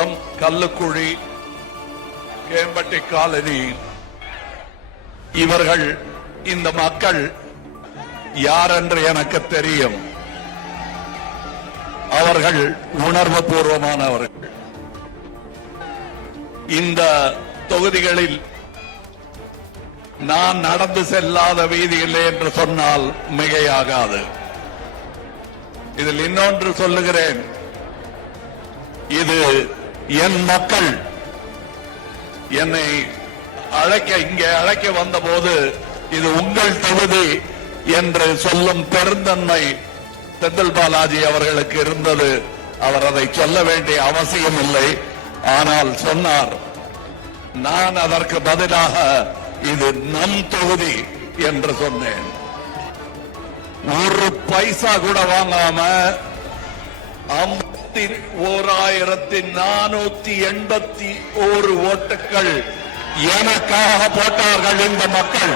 Periyakulam, Kallukuzhi, கேம்பட்டி colony, இவர்கள் இந்த மக்கள் யார் என்று எனக்கு தெரியும். அவர்கள் உணர்வு பூர்வமானவர்கள். இந்த தொகுதிகளில் நான் நடந்து செல்லாத வீதி இல்லை என்று சொன்னால் மிகையாகாது. இதில் இன்னொன்று சொல்லுகிறேன், இது என் மக்கள் என்னை இங்கே அழைக்க வந்தபோது இது உங்கள் தொகுதி என்று சொல்லும் பெருந்தன்மை செந்தில் பாலாஜி அவர்களுக்கு இருந்தது. அவர் அதை சொல்ல வேண்டிய அவசியம் இல்லை. ஆனால் சொன்னார். நான் அதற்கு பதிலாக இது நம் தொகுதி என்று சொன்னேன். ஒரு பைசா கூட வாங்காம 51,481 ஓட்டுகள் எனக்காக போட்டார்கள் இந்த மக்கள்.